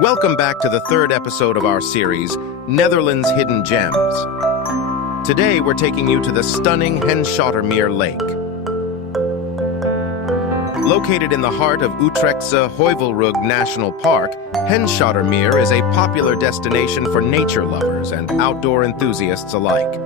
Welcome back to the third episode of our series, Netherlands' Hidden Gems. Today, we're taking you to the stunning Henschotermeer Lake. Located in the heart of Utrechtse Heuvelrug National Park, Henschotermeer is a popular destination for nature lovers and outdoor enthusiasts alike.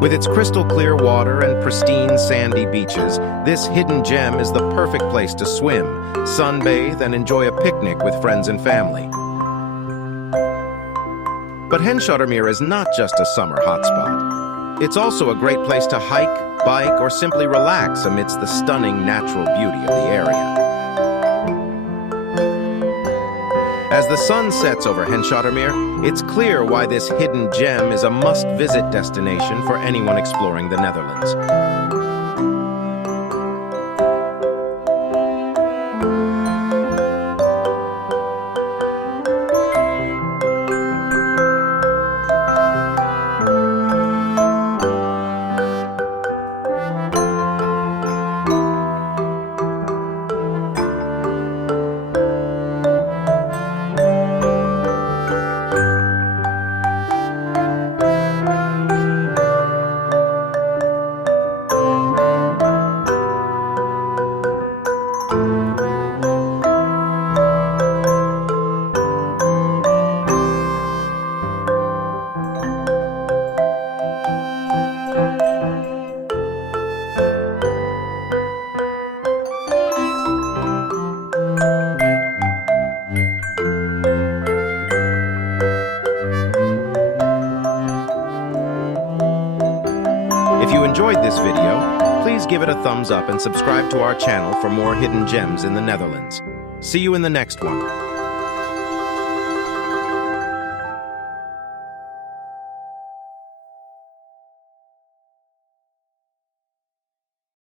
With its crystal-clear water and pristine sandy beaches, this hidden gem is the perfect place to swim, sunbathe, and enjoy a picnic with friends and family. But Henschotermeer is not just a summer hotspot. It's also a great place to hike, bike, or simply relax amidst the stunning natural beauty of the area. As the sun sets over Henschotermeer, it's clear why this hidden gem is a must-visit destination for anyone exploring the Netherlands. If you enjoyed this video, please give it a thumbs up and subscribe to our channel for more hidden gems in the Netherlands. See you in the next one.